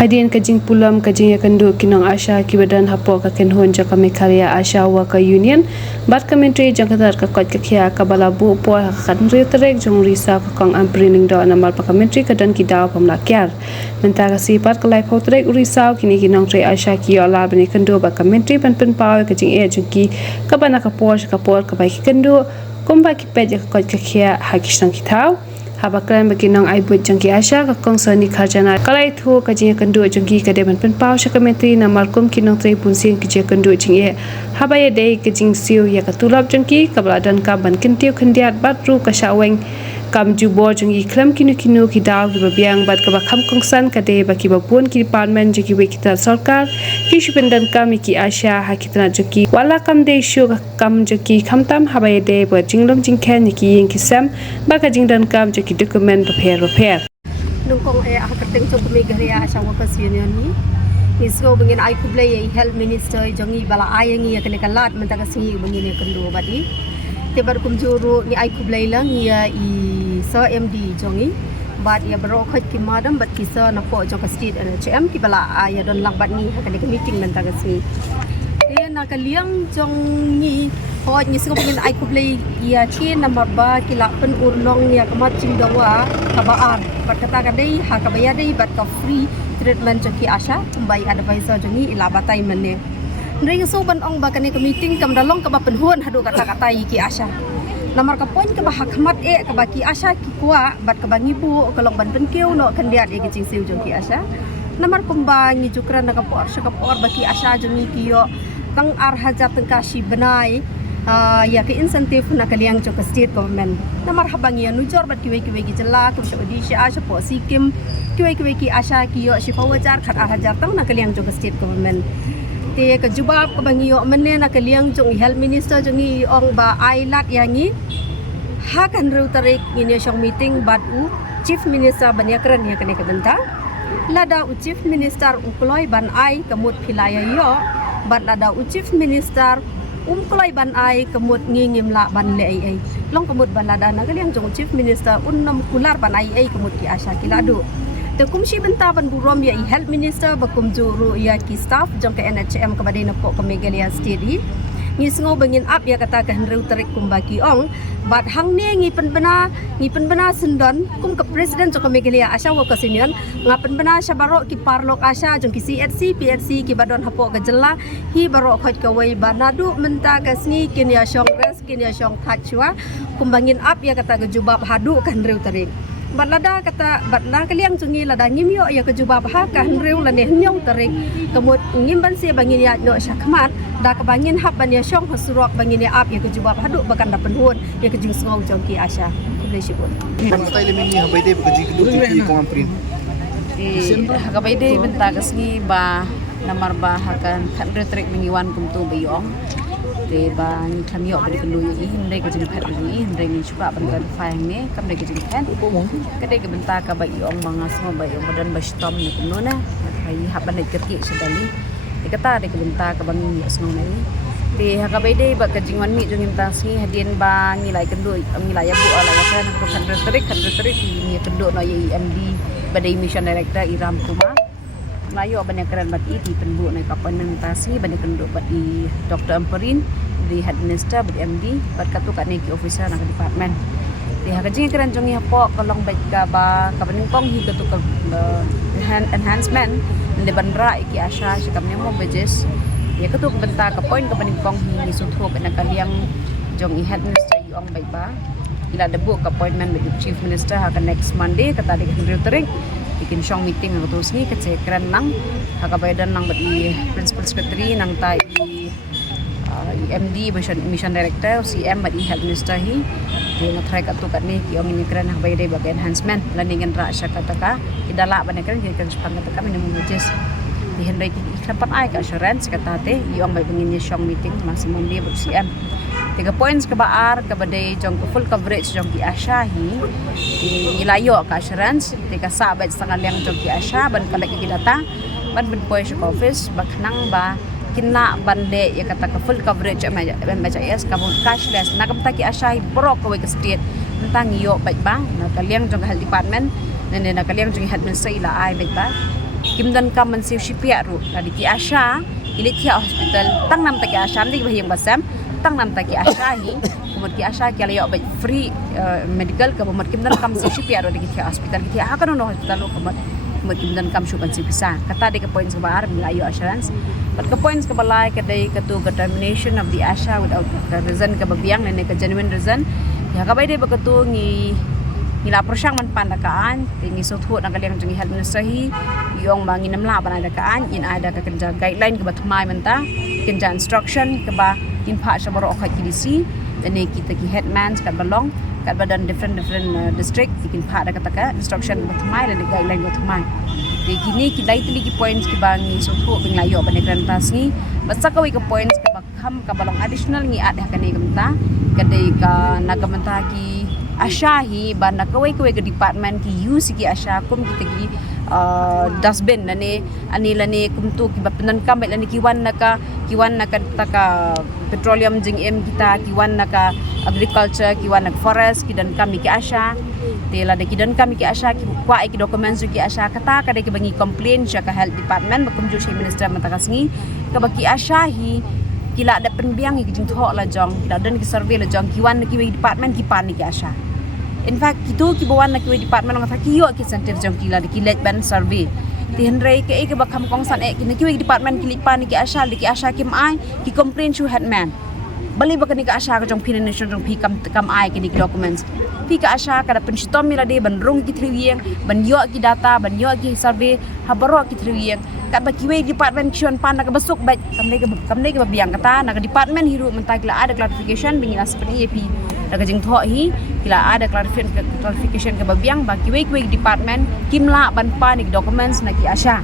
Hadian kajing pulam kajing yakandu kinong Asha kibadan hapo ka kenhon jaka mekarya Asha Worker Union bat kementri jangkatar ka kot kakya kabala bu po hakan terek jong risa ka kong amprining do namal pa kementri kadan kidaw pamlakyar menta ka sipat kalai khotrek risa kini kinong tre Asha ki ola bani kendo ba kementri pan paw kajing e jengki kabana ka por ka bai kendo kumba ki pet ka kot kakya hakisang kitaw Habakran bagi nong ai buat jengki Asha ka kong sani kharjana kalai thu ka jing kandu jengki ka deban pen pau sha kementri na markum kinong trei punsin ki je kandu jing e habaya dei ka jing siu ya ka tulap jengki ka baladan ka ban kentiu khendiat batru ka shaweng kam jubo jengki klam kinu ki daw ki babiang bat ka bakham kongsan ka de baki babun ki department jengki we kita sarkar ki shupendan kam ki Asha ha kitna jengki wala kam de shu kam jengki khamtam habaya de ba jinglom jingkhen ki ying ki sam ba ka jingdan kam jengki dokumen repair nungkong akating to kumigariya Asha Workers Union ni isgo bangin ai kublay health minister jongi bala ayangi yakane kalat mentaga singi bangin kendo badi tebar kumjuru ni ai kublay lang ya i so MD jongi bat ya bro khot ki madam bat ki so na po jong ka state NHM ki bala aya don lang bat ni hakane ka meeting mentaga singi te na kaliang jong ni hoj ni sing pengin ai kublay ya chi number ba kila pen urlong ya kamat cing dawa kabaar bat kata kadai ha kabaya dei bat ka free treatment joki Asha kumbai advisor jongi ila batai menne ring so ban ong ba kani ka meeting kam dalong ka ba penhuan hadu kata katai ki Asha nomor ka poin ka ba hakmat ka ba ki Asha ki kwa bat ka ba ngibu kalong ban penkeu no kandiat e ki cing siu joki Asha nomor kumba ngi jukran na ka por ba ki Asha jongi kiyo tang ar hajat tang kashi benai ya ke insentif na kaliang jok state government na marhabang ya nujor bat kiwe ki jela ke shodi shi Asha po sikim kiwe ki Asha ki yo shi fawajar khat ar hajar tang na kaliang jok state government te ka jubab ka bangi yo menne na kaliang jong health minister jongi ong ba ailat yangi ha kan ru tarik ini shong meeting bat u chief minister banyakran ya kane ka benta lada u chief minister ukloi ban ai kamut philaya yo bat lada u chief minister kulai ban ai kemut ngingim la ban le ai long kemut ban lada na kaliang jong chief minister unnam kular ban ai kemut ki Asha kiladu te kumshi benta ban burom ya health minister bakum juru ya ki staff jong ke NHM ka badai na po ka Megalia State ni sngo bangin up ya kata ka henreu tarik kumbaki ong bat hang ne ngi pen bena sendon kum ka president jong ka Megalia Asha Workers Union ngapen bena syabaro ki parlok Asha jong ki CHC PHC ki badon hapo ka jela hi baro khot ka wei banadu menta ka sni kin ya shong res kin ya shong thachwa kumbangin up ya kata ka jubab hadu ka henreu tarik batlada kata batla kaliang jungi lada ngimyo ya ke jubab ha ka henreu la ne nyong tarik kemut ngimban se bangin ya no syakmat da ka bangin hab ban ya shong hasurok bangin ya up ya ke jubab hadu bakan da penhun ya ke jing sngau jongki Asha lesyipun pantai lemini habai de bekerja kedua ki ko amprin habai de benta kasngi ba namar ba hakan khandre trek mengiwan kumtu bayong te ba ni khamyo ba kelu yi hindai ka jing phat ni hindai ni chuka ban kan fang ne kam de ka jing phat kade ka benta ka ba yong mangas mo ba yong badan ba stom ni kuno na hai haban de kerki sedali te kata de ka benta ka bang ni asno nai te hakabai de ba ka jing wan mi jong imta si hadien ba ngilai kendu ngilai ya bu ala ya kan ko khandre tarik ni kendu no yi MD badai mission director Iram Kumar Melayu banyak keren bat di penbu naik kapan mentasi banyak kenduk bat di Dr. Amperin di head minister bat MD bat katu kat neki officer nak department di hakajing keren jongi hapo kolong baik ka ba kapan kong hi katu ka enhancement de bandra iki Asha sikam nemo bejes ya katu benta ka point kapan kong hi sutro kana kaliang jongi head minister yuang baik ba ila debu ka appointment with chief minister hakan next Monday kata di Henry Tering bikin shong meeting ang terus ni kece keren nang hakabaydan nang bati principal secretary nang tai MD mission director CM bati health minister hi dia ngatrai kat tukat ni ki ong ini keren hakabayday bagi enhancement landingan ra sya kataka idala ban keren ki kan sepang kataka minimum wages di Henry ki iklapan ai ka assurance kata te iong bay bangin shong meeting maximum dia bagi CM 3 points ke baar ke badai jong full coverage jong ki Asha hi ilayo ka assurance tika sabat setengah liang jong ki Asha ban kalak ki data ban ben poy sa office baknang ba kina bande ya kata ka full coverage baca yes kamu cashless nakamta ki Asha hi brok ko ke state tentang iyo baik ba na kaliang jong health department nene na kaliang jong health minister ila ai baik ba kim dan kam man siu shipia ru tadi ki asha ilit ki hospital tang nam ta ki asha ni bahiyang basam tang nam ta ki asha hi kumut ki asha ki alayo free medical ka kumut kim dan kam siu shipia ru ki hospital ki ha kan no hospital kumut kim dan kam shuban siu bisa kata de ka points ka bar milayo assurance but ka points ka balai ka dai ka tu ka termination of the asha without ka reason ka babiang ne ka genuine reason ya ka bai de ba ka tu nila persang man pandakaan tingi sothut ang kaliang jungi health minister hi yung manginam la pandakaan in ada ka kerja guideline ke bathmai menta kerja instruction ke ba in pha sabaro kha kidisi dane kita ki headman kat balong kat badan different district ikin pha ada kata instruction bathmai dan guideline bathmai di kini ki dai tili ki points ki bangi sothut bing layo ban ekran tas ni basa kawi ka points ke bakham ka balong additional ni ada ka ni kamta kadai ka nagamanta ki Asha hi ban nakaway ke department ki use ki Asha kum kita ki dustbin nane anila ne kum tu ki bapenan kam lani kiwan naka taka petroleum jing em kita kiwan naka agriculture kiwan nak forest ki dan kami ki Asha tela de ki dan kami ki Asha ki kwa ki documents ki Asha kata kada ki bangi complain sya ka health department bakum ju shi minister matakas ni ka baki Asha hi kila ada penbiang ki jing thok la jong kila dan ki survey la jong kiwan ki department ki pan ki Asha. In fact, kita kibawan nak department ng taki yo ki incentive jong kila ki let ban survey. Ti henry ke ke bakam kong san ki department ki lipan ki Asha kim ai ki complain to headman. Bali ba ni ka Asha ka jong pinanation jong pi kam ai ki documents. Pi ka Asha kada penstom mila de ban rong ki triwieng ban yo ki data ban yo ki survey habaro ki triwieng. Kat ba ki department kion pan nak besuk baik kamne ke biang kata nak department hiru mentagla ada clarification bingila seperti AP daga jing tho hi kila ada clarification ke babiang bagi we department kimla ban panik documents na ki Asha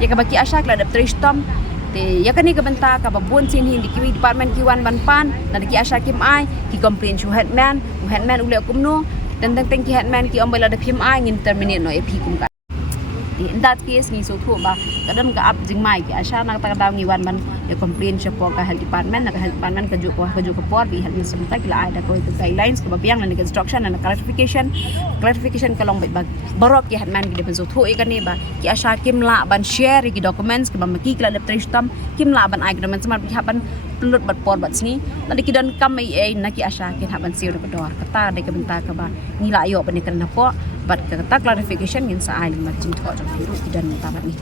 ya ka baki Asha kila dap tristom te ya kani ka benta ka babun sin hi di ki department ki wan ban pan na ki Asha kim ai ki complain to headman ule kumno dan teng ki headman ki ombela da kim ai ngin terminate no AP kum ka in that case ni so thu ba kadam ka up jing mai ki Asha na ta daw ngi wan man ya complain siya po ka health department ka ju ka por bi health minister kila ada ko guidelines ka babiang na instruction na clarification ka long bag barok ki hatman ki de so thu kan ni ba ki Asha kimla ban share ki documents ka ba maki kila de tristam kimla ban ai documents man bi haban pelut bat por bat sini tadi ki dan kam ai na ki Asha kin haban siu ko dor kata de ka benta ka ba ngila ayo ban ni kan po bat kata clarification ngin sa ai macam tho jong hiru ki dan tabat ni